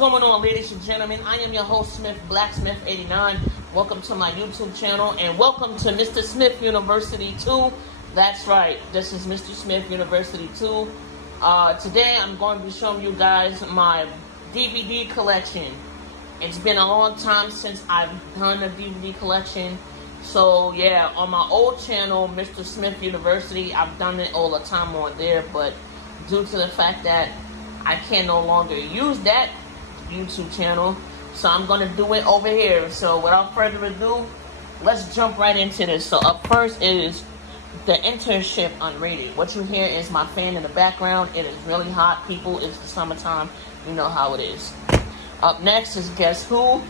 going on, ladies and gentlemen? I am your host, Smith Blacksmith89. Welcome to my YouTube channel, and welcome to Mr. Smith University 2. That's right, this is Mr. Smith University 2. Today I'm going to be showing you guys my DVD collection. It's been a long time since I've done a DVD collection. So yeah, on my old channel, Mr. Smith University, I've done it all the time on there, but due to the fact that I can no longer use that YouTube channel, so I'm going to do it over here. So without further ado, let's jump right into this. So up first is the Internship Unrated. What you hear is my fan in the background. It is really hot, people. It's the summertime. You know how it is. Up next is Guess Who.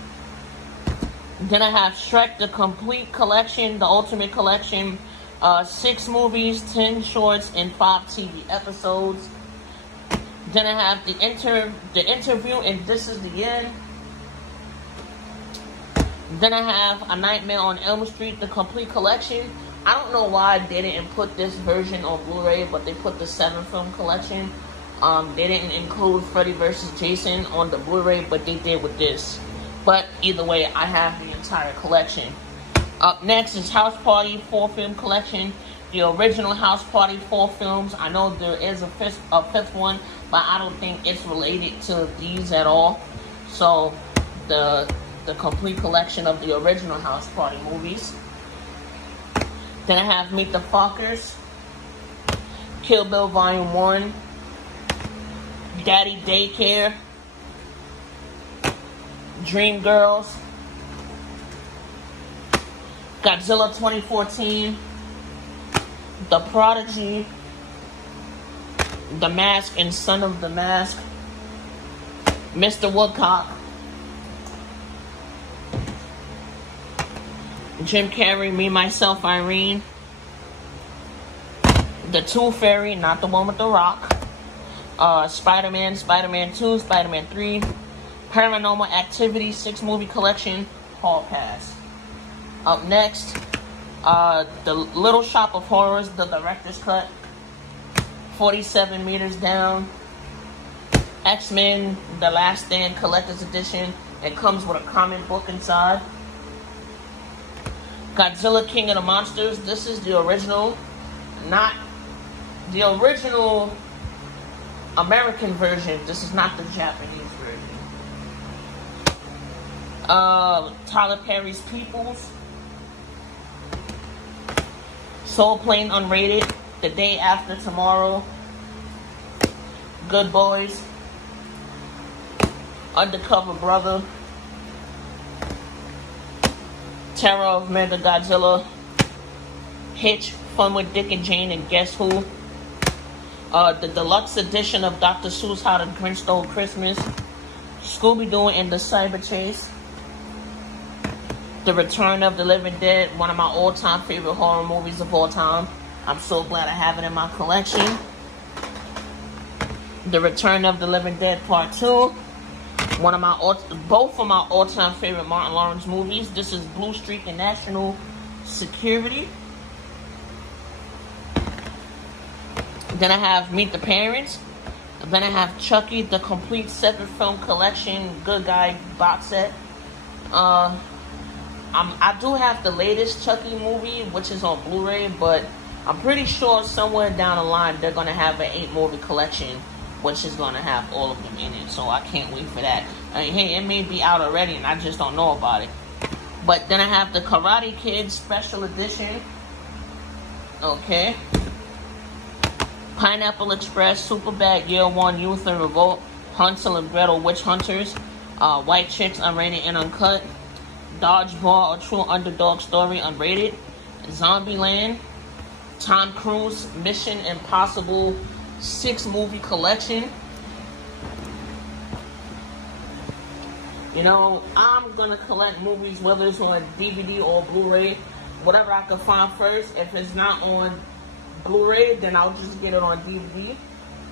Then I have Shrek, the complete collection, the ultimate collection. 6 movies, 10 shorts, and 5 TV episodes. Then I have the interview, and this is the end. Then I have A Nightmare on Elm Street, the complete collection. I don't know why they didn't put this version on Blu-ray, but they put the 7-film collection. They didn't include Freddy vs. Jason on the Blu-ray, but they did with this. But either way, I have the entire collection. Up next is House Party 4-film collection. The original House Party 4 films. I know there is a fifth one, but I don't think it's related to these at all. So the complete collection of the original House Party movies. Then I have Meet the Fockers, Kill Bill Volume 1, Daddy Daycare, Dreamgirls, Godzilla 2014, The Prodigy, The Mask and Son of the Mask, Mr. Woodcock, Jim Carrey, Me, Myself, Irene, The Tooth Fairy, not the one with the rock, Spider-Man, Spider-Man 2, Spider-Man 3, Paranormal Activity 6 movie collection, Hall Pass. Up next, The Little Shop of Horrors, the director's cut, 47 Meters Down, X-Men, The Last Stand collector's edition. It comes with a comic book inside. Godzilla King of the Monsters. This is the original, not the original American version. This is not the Japanese version. Tyler Perry's Peoples, Soul Plane Unrated, The Day After Tomorrow, Good Boys, Undercover Brother, Terror of Mechagodzilla, Hitch, Fun with Dick and Jane, and Guess Who, the deluxe edition of Dr. Seuss How the Grinch Stole Christmas, Scooby-Doo and the Cyber Chase, The Return of the Living Dead, one of my all-time favorite horror movies of all time. I'm so glad I have it in my collection. The Return of the Living Dead Part 2. Both of my all-time favorite Martin Lawrence movies. This is Blue Streak and National Security. Then I have Meet the Parents. Then I have Chucky, the complete 7-film collection, Good Guy box set. I do have the latest Chucky movie, which is on Blu-ray, but I'm pretty sure somewhere down the line they're going to have an 8-movie collection, which is going to have all of them in it, so I can't wait for that. Hey, it may be out already, and I just don't know about it. But then I have the Karate Kid Special Edition. Okay. Pineapple Express, Superbad, Year One, Youth and Revolt, Hansel and Gretel, Witch Hunters, White Chicks, Unrated and Uncut, Dodgeball, A True Underdog Story, Unrated, Zombieland, Tom Cruise, Mission Impossible 6 movie collection. You know, I'm gonna collect movies, whether it's on DVD or Blu-ray, whatever I can find first. If it's not on Blu-ray, then I'll just get it on DVD.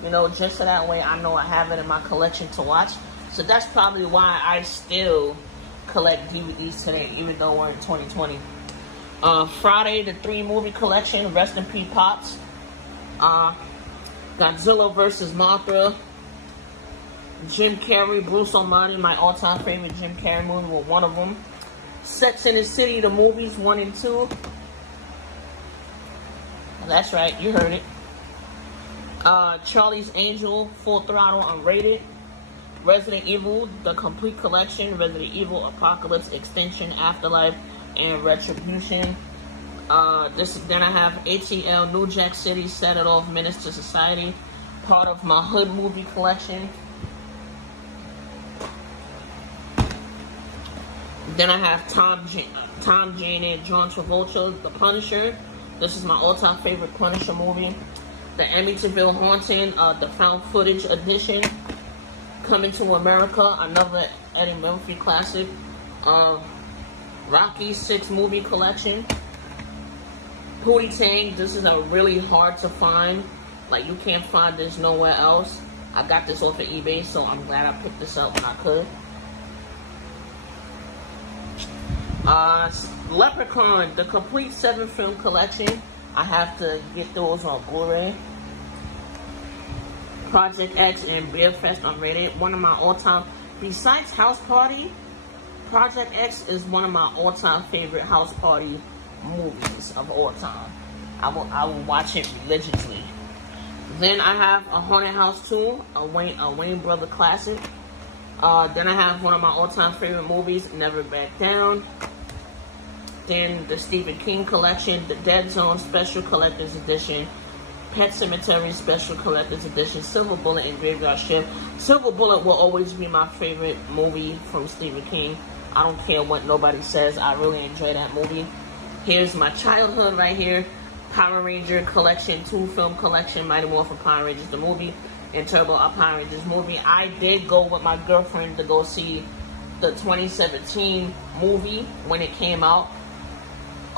You know, just so that way I know I have it in my collection to watch. So that's probably why I still collect DVDs today, even though we're in 2020. Friday the 3 movie collection, Rest in Peace Pops. Godzilla vs. Mothra, Jim Carrey, Bruce Almighty, my all-time favorite Jim Carrey movie, well, one of them. Sex and the City, the movies, 1 and 2. That's right, you heard it. Charlie's Angel, Full Throttle, Unrated. Resident Evil, the complete collection. Resident Evil, Apocalypse, Extinction, Afterlife, and Retribution. Then I have ATL, New Jack City, Set It Off, Menace to Society. Part of my Hood movie collection. Then I have Tom, Jane, and John Travolta, The Punisher. This is my all-time favorite Punisher movie. The Amityville Haunting, the found footage edition. Coming to America, another Eddie Murphy classic. Rocky 6 movie collection. Pootie Tang, this is a really hard to find. Like, you can't find this nowhere else. I got this off of eBay, so I'm glad I picked this up when I could. Leprechaun, the complete 7-film collection. I have to get those on Blu-ray. Project X and Beer Fest Unrated. One of my all-time, besides House Party, Project X is one of my all-time favorite house party movies of all time. I will watch it religiously. Then I have A Haunted House 2, a Wayne Brother classic. Then I have one of my all-time favorite movies, Never Back Down. Then the Stephen King collection, The Dead Zone Special Collector's Edition, Pet Sematary Special Collector's Edition, Silver Bullet, and Graveyard Shift. Silver Bullet will always be my favorite movie from Stephen King. I don't care what nobody says. I really enjoy that movie. Here's my childhood right here. Power Ranger Collection, 2-film collection, Mighty Morphin Power Rangers the movie, and Turbo Power Rangers movie. I did go with my girlfriend to go see the 2017 movie when it came out.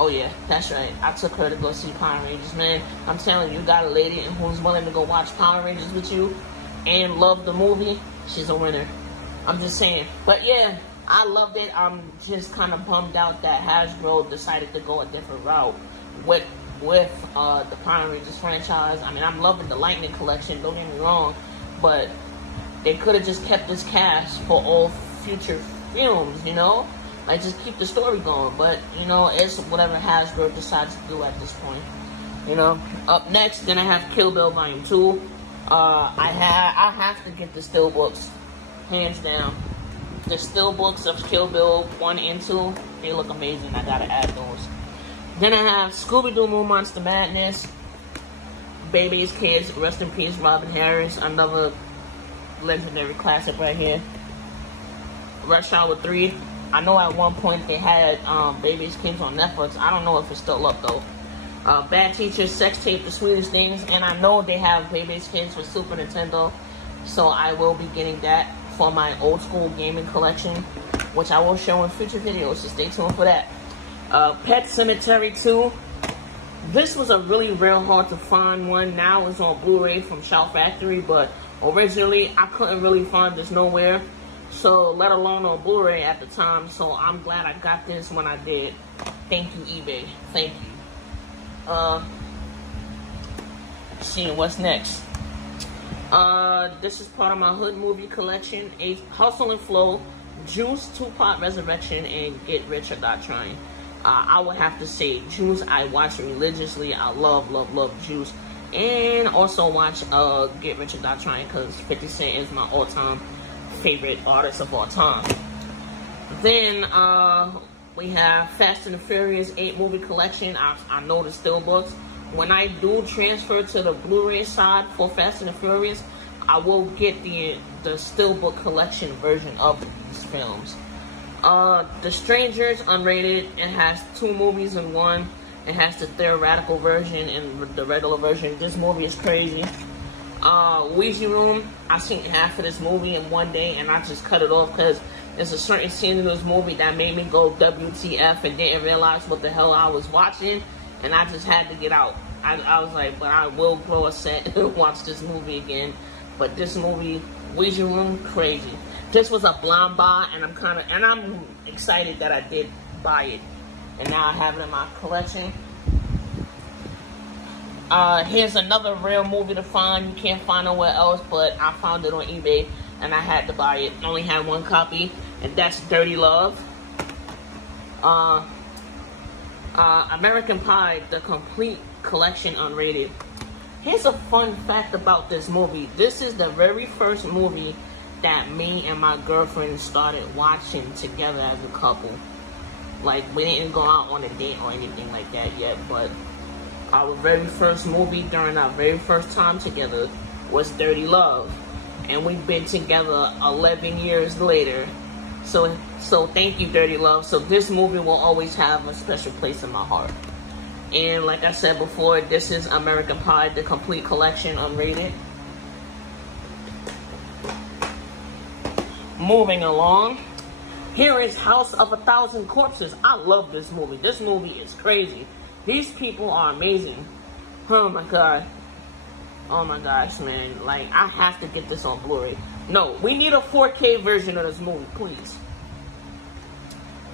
Oh yeah, that's right. I took her to go see Power Rangers, man. I'm telling you, you got a lady who's willing to go watch Power Rangers with you and love the movie, she's a winner. I'm just saying. But yeah, I loved it. I'm just kind of bummed out that Hasbro decided to go a different route with the Power Rangers franchise. I mean, I'm loving the Lightning collection, don't get me wrong, but they could have just kept this cast for all future films, you know? Like, just keep the story going, but, you know, it's whatever Hasbro decides to do at this point, you know? Up next, then I have Kill Bill Volume 2. I have to get the Steelbooks, hands down. The Steelbooks of Kill Bill 1 and 2, they look amazing. I gotta add those. Then I have Scooby-Doo Moo Monster Madness, Baby's Kids, Rest in Peace, Robin Harris, another legendary classic right here. Rush Hour 3. I know at one point they had Baby's Kids on Netflix. I don't know if it's still up though. Bad Teacher, Sex Tape, The Sweetest Things, and I know they have Baby's Kids for Super Nintendo, so I will be getting that for my old school gaming collection, which I will show in future videos, so stay tuned for that. Pet Sematary 2. This was a really real hard to find one. Now it's on Blu-ray from Shout Factory, but originally I couldn't really find this nowhere, so let alone on Blu-ray at the time, so I'm glad I got this when I did. Thank you, eBay. Thank you. See what's next. This is part of my Hood movie collection. Hustle and Flow, Juice, Tupac Resurrection, and Get Rich or Die Trying. I would have to say Juice. I watch it religiously. I love Juice. And also watch Get Rich or Die Trying, because 50 Cent is my all-time favorite artist of all time. Then we have Fast and the Furious 8 movie collection. I know the Steelbooks. When I do transfer to the Blu-ray side for Fast and the Furious, I will get the Steelbook collection version of these films. The Strangers Unrated, it has 2 movies in one. It has the theoretical version and the regular version. This movie is crazy. Ouija Room, I seen half of this movie in one day and I just cut it off because there's a certain scene in this movie that made me go WTF and didn't realize what the hell I was watching, and I just had to get out. I was like, but I will grow a set and watch this movie again. But this movie, Ouija Room, crazy. This was a blind buy, and I'm excited that I did buy it, and now I have it in my collection. Here's another rare movie to find. You can't find nowhere else, but I found it on eBay. and I had to buy it. I only had one copy, and that's Dirty Love. American Pie, the complete collection, unrated. Here's a fun fact about this movie. This is the very first movie that me and my girlfriend started watching together as a couple. Like, we didn't go out on a date or anything like that yet, but our very first movie during our very first time together was Dirty Love. And we've been together 11 years later. So thank you, Dirty Love. So this movie will always have a special place in my heart. And like I said before, this is American Pie, the complete collection, unrated. Moving along. Here is House of a Thousand Corpses. I love this movie. This movie is crazy. These people are amazing. Oh my god. Oh my gosh, man. Like, I have to get this on Blu-ray. No, we need a 4K version of this movie, please.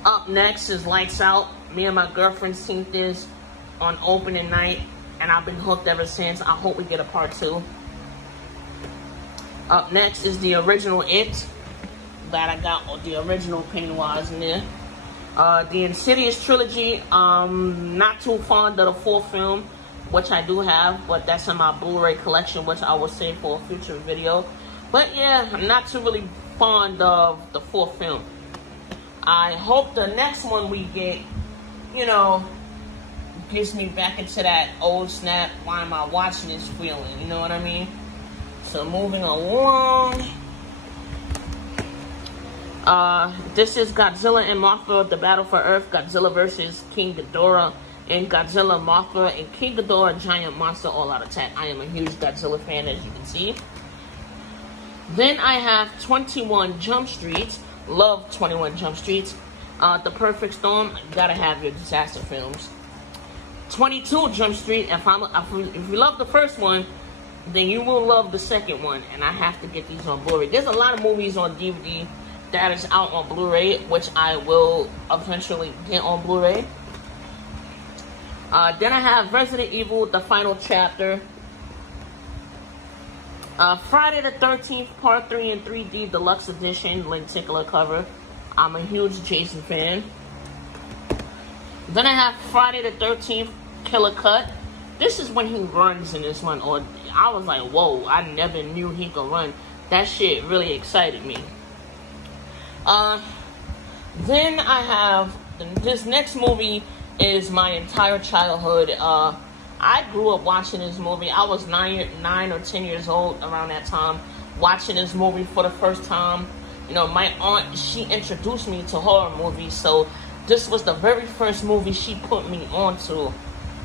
Up next is Lights Out. Me and my girlfriend seen this on opening night, and I've been hooked ever since. I hope we get a part 2. Up next is the original It. That I got the original Pennywise in there. The Insidious trilogy. Not too fond of the fourth film, which I do have, but that's in my Blu-ray collection, which I will save for a future video. But yeah, I'm not too really fond of the fourth film. I hope the next one we get, you know, gets me back into that old snap, why am I watching this feeling, you know what I mean? So moving along. This is Godzilla and Mothra, The Battle for Earth, Godzilla vs. King Ghidorah, and Godzilla, Mothra, and King Ghidorah, Giant Monster, All Out Attack. I am a huge Godzilla fan, as you can see. Then I have 21 Jump Street. Love 21 Jump Street. The Perfect Storm. Gotta have your disaster films. 22 Jump Street. If you love the first one, then you will love the second one. And I have to get these on Blu-ray. There's a lot of movies on DVD that is out on Blu-ray, which I will eventually get on Blu-ray. Then I have Resident Evil, The Final Chapter. Friday the 13th, Part 3 in 3D Deluxe Edition, lenticular cover. I'm a huge Jason fan. Then I have Friday the 13th, Killer Cut. This is when he runs in this one. Or I was like, whoa, I never knew he could run. That shit really excited me. Then I have, this next movie is my entire childhood. I grew up watching this movie. I was 9 or 10 years old around that time, watching this movie for the first time. You know, my aunt, she introduced me to horror movies, so this was the very first movie she put me onto.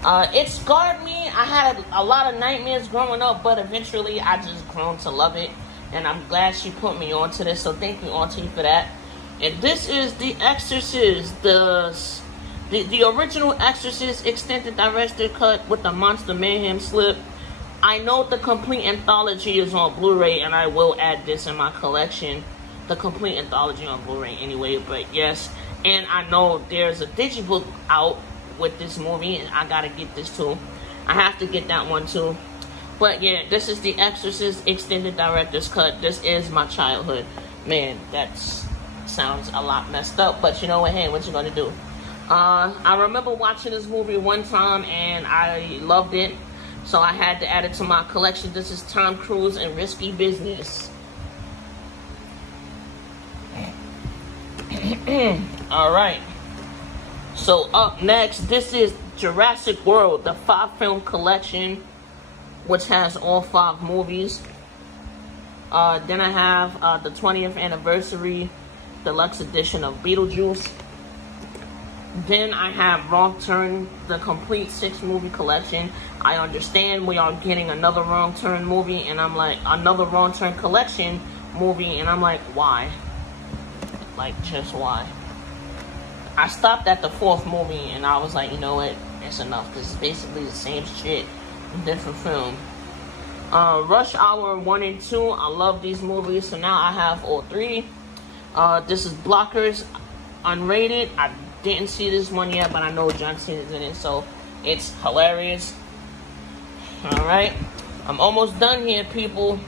It scarred me. I had a lot of nightmares growing up, but eventually I just grown to love it. And I'm glad she put me onto this, so thank you, Auntie, for that. And this is The Exorcist, the original Exorcist extended director cut with the Monster Mayhem slip. I know the complete anthology is on Blu-ray, and I will add this in my collection. The complete anthology on Blu-ray anyway, but yes. And I know there's a digibook out with this movie, and I gotta get this too. I have to get that one too. But yeah, this is The Exorcist extended director's cut. This is my childhood. Man, that sounds a lot messed up, but you know what, hey, what you gonna do? I remember watching this movie one time, and I loved it, so I had to add it to my collection. This is Tom Cruise and Risky Business. Alright, so up next, this is Jurassic World, the 5-film collection, which has all 5 movies. Then I have the 20th anniversary deluxe edition of Beetlejuice. Then I have Wrong Turn, the complete 6-movie collection. I understand we are getting another Wrong Turn movie, and I'm like, another Wrong Turn collection movie, and I'm like, why? Like, just why? I stopped at the 4th movie, and I was like, you know what, it's enough, because it's basically the same shit, different film. Rush Hour 1 and 2, I love these movies, so now I have all 3. This is Blockers, unrated. I didn't see this one yet, but I know John Cena's in it, so it's hilarious. Alright, I'm almost done here, people.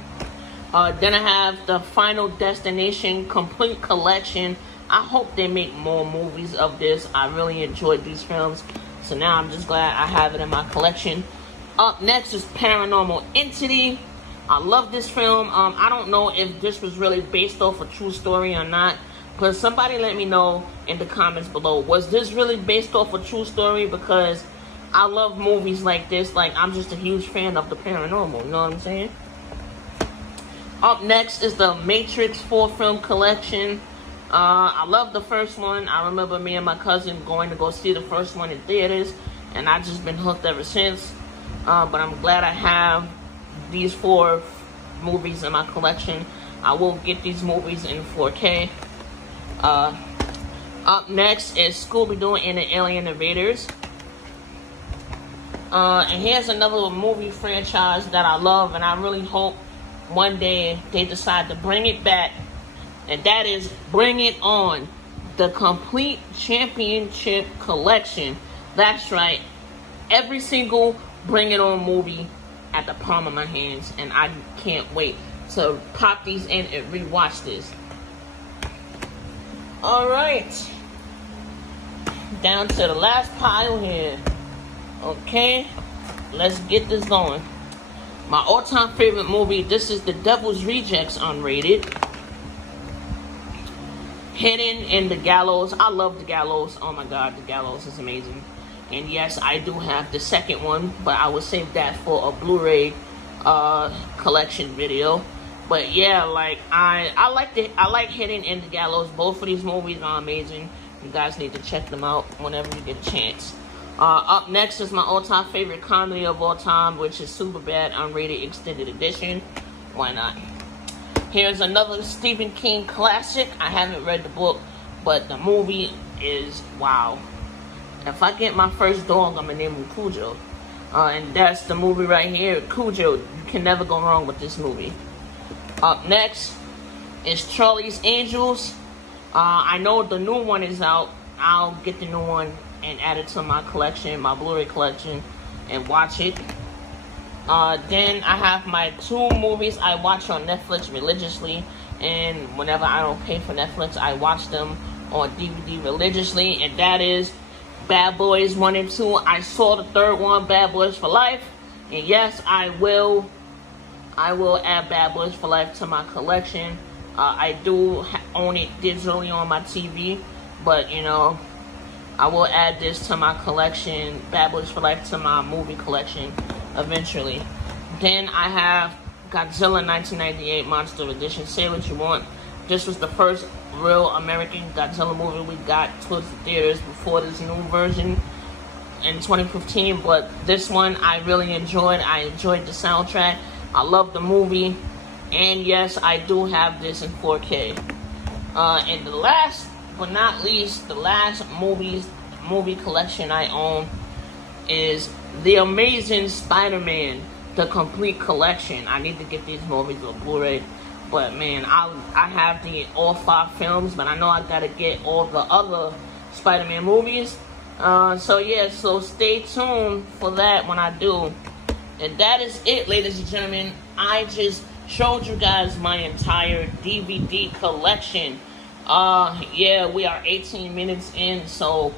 Then I have the Final Destination Complete Collection. I hope they make more movies of this. I really enjoyed these films. So now I'm just glad I have it in my collection. Up next is Paranormal Entity. I love this film. I don't know if this was really based off a true story or not. But somebody let me know in the comments below. Was this really based off a true story? Because I love movies like this. Like, I'm just a huge fan of the paranormal. You know what I'm saying? Up next is the Matrix 4 film collection. I love the first one. I remember me and my cousin going to go see the first one in theaters. And I've just been hooked ever since. But I'm glad I have these 4 movies in my collection. I will get these movies in 4K. Up next is Scooby-Doo and the Alien Invaders. And here's another movie franchise that I love, and I really hope one day they decide to bring it back. And that is Bring It On, the Complete Championship Collection. That's right. Every single Bring It On movie at the palm of my hands, and I can't wait to pop these in and rewatch this. Alright, down to the last pile here. Okay, let's get this going. My all-time favorite movie, this is The Devil's Rejects unrated. Hidden in the Gallows. I love The Gallows. Oh my god, The Gallows is amazing. And yes, I do have the second one, but I will save that for a Blu-ray collection video. But yeah, like I like Hidden in the Gallows. Both of these movies are amazing. You guys need to check them out whenever you get a chance. Up next is my all-time favorite comedy of all time, which is Superbad unrated extended edition. Why not? Here's another Stephen King classic. I haven't read the book, but the movie is wow. If I get my first dog, I'm gonna name him Cujo. And that's the movie right here, Cujo. You can never go wrong with this movie. Up next is Charlie's Angels. I know the new one is out. I'll get the new one and add it to my collection, my Blu-ray collection, and watch it. Then I have my 2 movies I watch on Netflix religiously. And whenever I don't pay for Netflix, I watch them on DVD religiously. And that is Bad Boys 1 and 2. I saw the 3rd one, Bad Boys for Life. And yes, I will add Bad Boys for Life to my collection. I do own it digitally on my TV, but you know, I will add this to my collection, Bad Boys for Life, to my movie collection eventually. Then I have Godzilla 1998 Monster Edition. Say what you want. This was the first real American Godzilla movie we got towards the theaters before this new version in 2015. But this one I really enjoyed. I enjoyed the soundtrack. I love the movie. And yes, I do have this in 4K. And the last but not least, the last movie collection I own is The Amazing Spider-Man, the complete collection. I need to get these movies on Blu-ray. But man, I have all 5 films, but I know I gotta get all the other Spider-Man movies. So yeah, so stay tuned for that when I do. And that is it, ladies and gentlemen. I just showed you guys my entire DVD collection. Yeah, we are 18 minutes in, so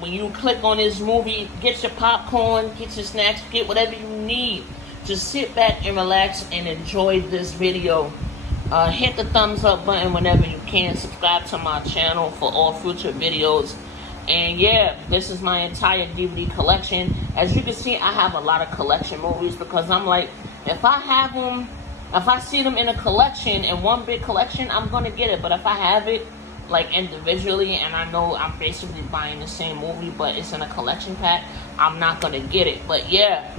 when you click on this movie, get your popcorn, get your snacks, get whatever you need. Just sit back and relax and enjoy this video. Hit the thumbs up button whenever you can. Subscribe to my channel for all future videos. And yeah, this is my entire DVD collection. As you can see, I have a lot of collection movies because I'm like, if I see them in a collection, in one big collection, I'm going to get it. But if I have it, like, individually, and I know I'm basically buying the same movie, but it's in a collection pack, I'm not going to get it. But yeah,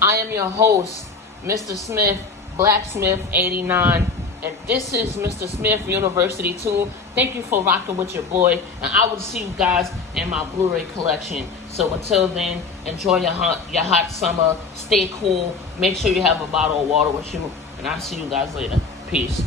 I am your host, Mr. Smith, Blacksmith 89. And this is Mr. Smith University 2. Thank you for rocking with your boy. And I will see you guys in my Blu-ray collection. So until then, enjoy your hot summer. Stay cool. Make sure you have a bottle of water with you. And I'll see you guys later. Peace.